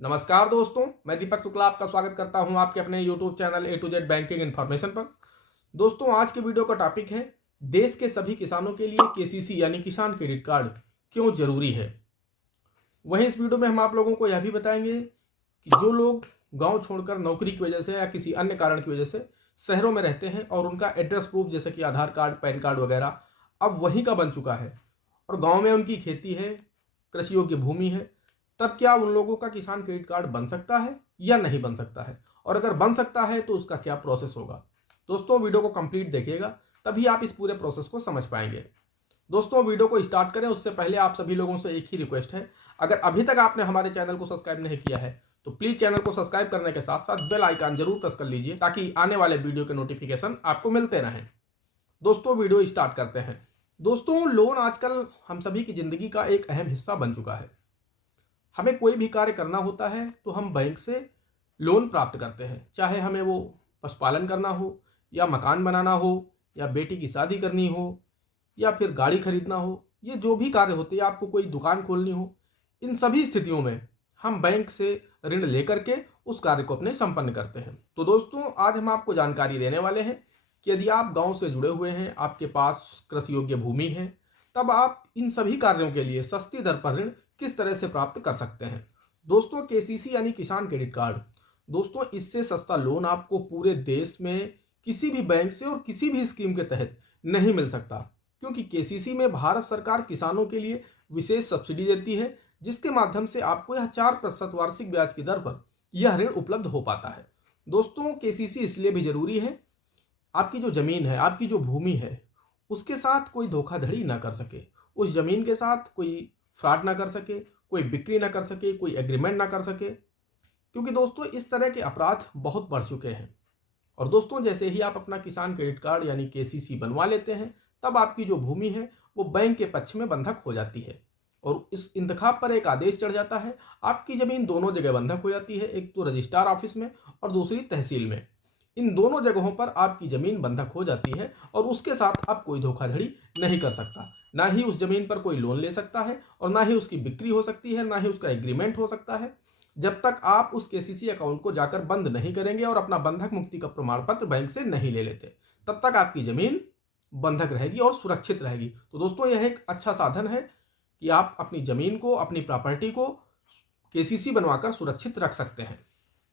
नमस्कार दोस्तों, मैं दीपक शुक्ला आपका स्वागत करता हूं आपके अपने YouTube channel A to Z banking information पर। दोस्तों, आज के वीडियो का टॉपिक है देश के सभी किसानों के लिए केसीसी यानी किसान क्रेडिट कार्ड क्यों जरूरी है। वहीं इस वीडियो में हम आप लोगों को यह भी बताएंगे कि जो लोग गांव छोड़कर नौकरी की वजह से या किसी अन्य कारण की वजह से शहरों में रहते हैं और उनका एड्रेस प्रूफ जैसे कि आधार कार्ड, पैन कार्ड वगैरह अब वहीं का बन चुका है और गाँव में उनकी खेती है, कृषि योग्य भूमि है, तब क्या उन लोगों का किसान क्रेडिट कार्ड बन सकता है या नहीं बन सकता है, और अगर बन सकता है तो उसका क्या प्रोसेस होगा। दोस्तों, वीडियो को कंप्लीट देखिएगा, तभी आप इस पूरे प्रोसेस को समझ पाएंगे। दोस्तों, वीडियो को स्टार्ट करें उससे पहले आप सभी लोगों से एक ही रिक्वेस्ट है, अगर अभी तक आपने हमारे चैनल को सब्सक्राइब नहीं किया है तो प्लीज चैनल को सब्सक्राइब करने के साथ साथ बेल आइकन जरूर प्रेस कर लीजिए ताकि आने वाले वीडियो के नोटिफिकेशन आपको मिलते रहें। दोस्तों, वीडियो स्टार्ट करते हैं। दोस्तों, लोन आजकल हम सभी की जिंदगी का एक अहम हिस्सा बन चुका है। हमें कोई भी कार्य करना होता है तो हम बैंक से लोन प्राप्त करते हैं, चाहे हमें वो पशुपालन करना हो या मकान बनाना हो या बेटी की शादी करनी हो या फिर गाड़ी खरीदना हो, ये जो भी कार्य होते हैं, आपको कोई दुकान खोलनी हो, इन सभी स्थितियों में हम बैंक से ऋण लेकर के उस कार्य को अपने संपन्न करते हैं। तो दोस्तों, आज हम आपको जानकारी देने वाले हैं कि यदि आप गांव से जुड़े हुए हैं, आपके पास कृषि योग्य भूमि है, तब आप इन सभी कार्यों के लिए सस्ती दर पर ऋण किस तरह से प्राप्त कर सकते हैं। दोस्तों, केसीसी यानी किसान क्रेडिट कार्ड, दोस्तों इससे सस्ता लोन आपको पूरे देश में किसी भी बैंक से और किसी भी स्कीम के तहत नहीं मिल सकता, क्योंकि केसीसी में भारत सरकार किसानों के लिए विशेष सब्सिडी देती है, जिसके माध्यम से आपको यह 4% वार्षिक ब्याज की दर पर यह ऋण उपलब्ध हो पाता है। दोस्तों, केसीसी इसलिए भी जरूरी है, आपकी जो जमीन है, आपकी जो भूमि है, उसके साथ कोई धोखाधड़ी ना कर सके, उस जमीन के साथ कोई फ्रॉड ना कर सके, कोई बिक्री ना कर सके, कोई एग्रीमेंट ना कर सके, क्योंकि दोस्तों इस तरह के अपराध बहुत बढ़ चुके हैं। और दोस्तों, जैसे ही आप अपना किसान क्रेडिट कार्ड यानी केसीसी बनवा लेते हैं, तब आपकी जो भूमि है वो बैंक के पक्ष में बंधक हो जाती है और इस इंतखाब पर एक आदेश चढ़ जाता है। आपकी जमीन दोनों जगह बंधक हो जाती है, एक तो रजिस्ट्रार ऑफिस में और दूसरी तहसील में। इन दोनों जगहों पर आपकी जमीन बंधक हो जाती है और उसके साथ आप कोई धोखाधड़ी नहीं कर सकता। ना ही उस जमीन पर कोई लोन ले सकता है और ना ही उसकी बिक्री हो सकती है, ना ही उसका एग्रीमेंट हो सकता है, जब तक आप उस केसीसी अकाउंट को जाकर बंद नहीं करेंगे और अपना बंधक मुक्ति का प्रमाण पत्र बैंक से नहीं ले लेते, तब तक आपकी जमीन बंधक रहेगी और सुरक्षित रहेगी। तो दोस्तों, यह एक अच्छा साधन है कि आप अपनी जमीन को, अपनी प्रॉपर्टी को केसीसी बनवाकर सुरक्षित रख सकते हैं।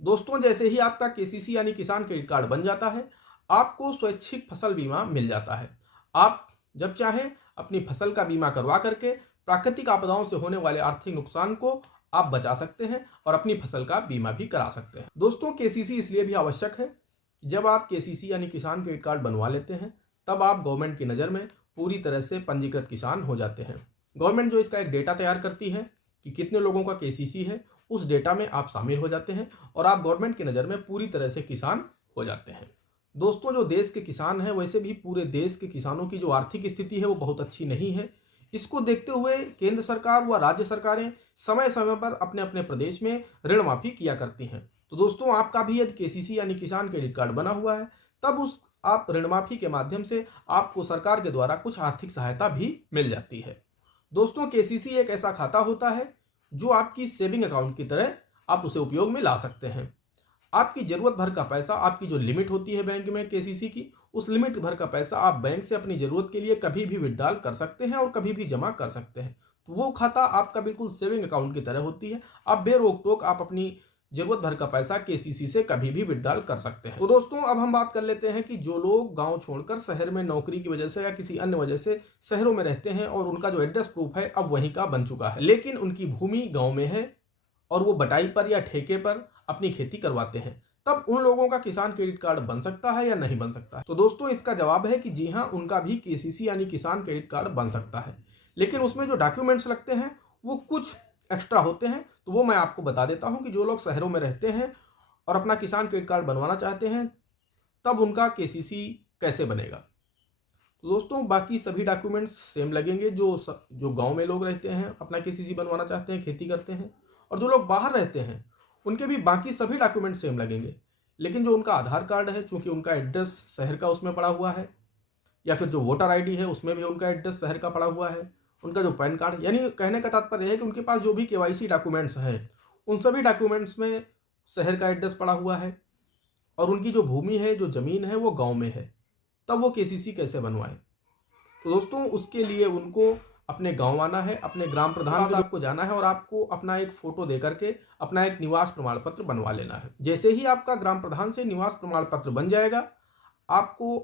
दोस्तों, जैसे ही आपका केसीसी यानी किसान क्रेडिट कार्ड बन जाता है, आपको स्वैच्छिक फसल बीमा मिल जाता है। आप जब चाहें अपनी फसल का बीमा करवा करके प्राकृतिक आपदाओं से होने वाले आर्थिक नुकसान को आप बचा सकते हैं और अपनी फसल का बीमा भी करा सकते हैं। दोस्तों, केसीसी इसलिए भी आवश्यक है, जब आप केसीसी यानी किसान क्रेडिट कार्ड बनवा लेते हैं, तब आप गवर्नमेंट की नज़र में पूरी तरह से पंजीकृत किसान हो जाते हैं। गवर्नमेंट जो इसका एक डेटा तैयार करती है कि कितने लोगों का केसीसी है, उस डेटा में आप शामिल हो जाते हैं और आप गवर्नमेंट की नज़र में पूरी तरह से किसान हो जाते हैं। दोस्तों, जो देश के किसान हैं, वैसे भी पूरे देश के किसानों की जो आर्थिक स्थिति है वो बहुत अच्छी नहीं है। इसको देखते हुए केंद्र सरकार व राज्य सरकारें समय समय पर अपने अपने प्रदेश में ऋण माफी किया करती हैं। तो दोस्तों, आपका भी यदि केसीसी यानी किसान क्रेडिट कार्ड बना हुआ है, तब उस आप ऋण माफी के माध्यम से आपको सरकार के द्वारा कुछ आर्थिक सहायता भी मिल जाती है। दोस्तों, केसीसी एक ऐसा खाता होता है जो आपकी सेविंग अकाउंट की तरह आप उसे उपयोग में ला सकते हैं। आपकी जरूरत भर का पैसा, आपकी जो लिमिट होती है बैंक में केसीसी की, उस लिमिट भर का पैसा आप बैंक से अपनी जरूरत के लिए कभी भी विड्रॉल कर सकते हैं और कभी भी जमा कर सकते हैं। तो वो खाता आपका बिल्कुल सेविंग अकाउंट की तरह होती है। आप बेरोक टोक आप अपनी जरूरत भर का पैसा केसीसी से कभी भी विड्रॉल कर सकते हैं। तो दोस्तों, अब हम बात कर लेते हैं कि जो लोग गांव छोड़कर शहर में नौकरी की वजह से या किसी अन्य वजह से शहरों में रहते हैं और उनका जो एड्रेस प्रूफ है अब वहीं का बन चुका है, लेकिन उनकी भूमि गांव में है और वो बटाई पर या ठेके पर अपनी खेती करवाते हैं, तब उन लोगों का किसान क्रेडिट कार्ड बन सकता है या नहीं बन सकता है। तो दोस्तों, इसका जवाब है कि जी हाँ, उनका भी केसीसी यानी किसान क्रेडिट कार्ड बन सकता है, लेकिन उसमें जो डॉक्यूमेंट्स लगते हैं वो कुछ एक्स्ट्रा होते हैं। तो वो मैं आपको बता देता हूं कि जो लोग शहरों में रहते हैं और अपना किसान क्रेडिट कार्ड बनवाना चाहते हैं, तब उनका केसीसी कैसे बनेगा। तो दोस्तों, बाकी सभी डॉक्यूमेंट्स सेम लगेंगे। जो गांव में लोग रहते हैं, अपना केसीसी बनवाना चाहते हैं, खेती करते हैं, और जो लोग बाहर रहते हैं, उनके भी बाकी सभी डॉक्यूमेंट सेम लगेंगे। लेकिन जो उनका आधार कार्ड है, चूंकि उनका एड्रेस शहर का उसमें पड़ा हुआ है, या फिर जो वोटर आईडी है उसमें भी उनका एड्रेस शहर का पड़ा हुआ है, उनका जो पैन कार्ड, यानी कहने का तात्पर्य है कि उनके पास जो भी केवाईसी डॉक्यूमेंट्स हैं उन सभी डॉक्यूमेंट्स में शहर का एड्रेस पड़ा हुआ है और उनकी जो भूमि है, जो ज़मीन है, वो गांव में है, तब वो केसीसी कैसे बनवाएं? तो दोस्तों उसके लिए उनको अपने गांव आना है, अपने ग्राम प्रधान साहब को जाना है और आपको अपना एक फोटो दे करके अपना एक निवास प्रमाण पत्र बनवा लेना है। जैसे ही आपका ग्राम प्रधान से निवास प्रमाण पत्र बन जाएगा, आपको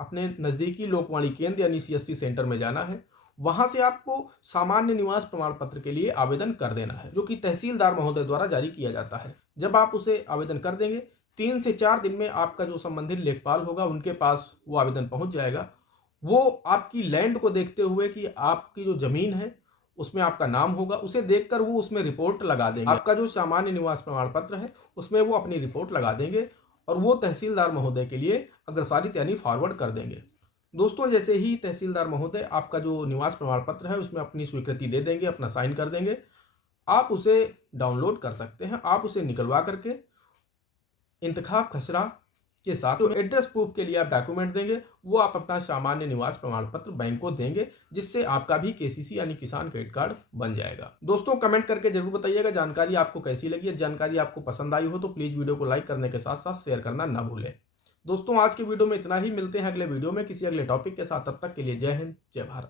अपने नज़दीकी लोकवाणी केंद्र यानी सीएससी सेंटर में जाना है। वहां से आपको सामान्य निवास प्रमाण पत्र के लिए आवेदन कर देना है, जो कि तहसीलदार महोदय द्वारा जारी किया जाता है। जब आप उसे आवेदन कर देंगे, 3 से 4 दिन में आपका जो संबंधित लेखपाल होगा उनके पास वो आवेदन पहुंच जाएगा। वो आपकी लैंड को देखते हुए कि आपकी जो जमीन है उसमें आपका नाम होगा, उसे देखकर वो उसमें रिपोर्ट लगा देंगे। आपका जो सामान्य निवास प्रमाण पत्र है उसमें वो अपनी रिपोर्ट लगा देंगे और वो तहसीलदार महोदय के लिए अग्रसारित यानी फॉरवर्ड कर देंगे। दोस्तों जैसे ही तहसीलदार महोदय आपका जो निवास प्रमाण पत्र है उसमें अपनी स्वीकृति दे देंगे, अपना साइन कर देंगे, आप उसे डाउनलोड कर सकते हैं। आप उसे निकलवा करके इंतखाब खसरा के साथ जो एड्रेस प्रूफ के लिए आप डॉक्यूमेंट देंगे, वो आप अपना सामान्य निवास प्रमाण पत्र बैंक को देंगे, जिससे आपका भी केसीसी यानी किसान क्रेडिट कार्ड बन जाएगा। दोस्तों कमेंट करके जरूर बताइएगा जानकारी आपको कैसी लगी है। जानकारी आपको पसंद आई हो तो प्लीज वीडियो को लाइक करने के साथ साथ शेयर करना ना भूलें। दोस्तों आज की वीडियो में इतना ही, मिलते हैं अगले वीडियो में किसी अगले टॉपिक के साथ। तब तक के लिए जय हिंद, जय भारत।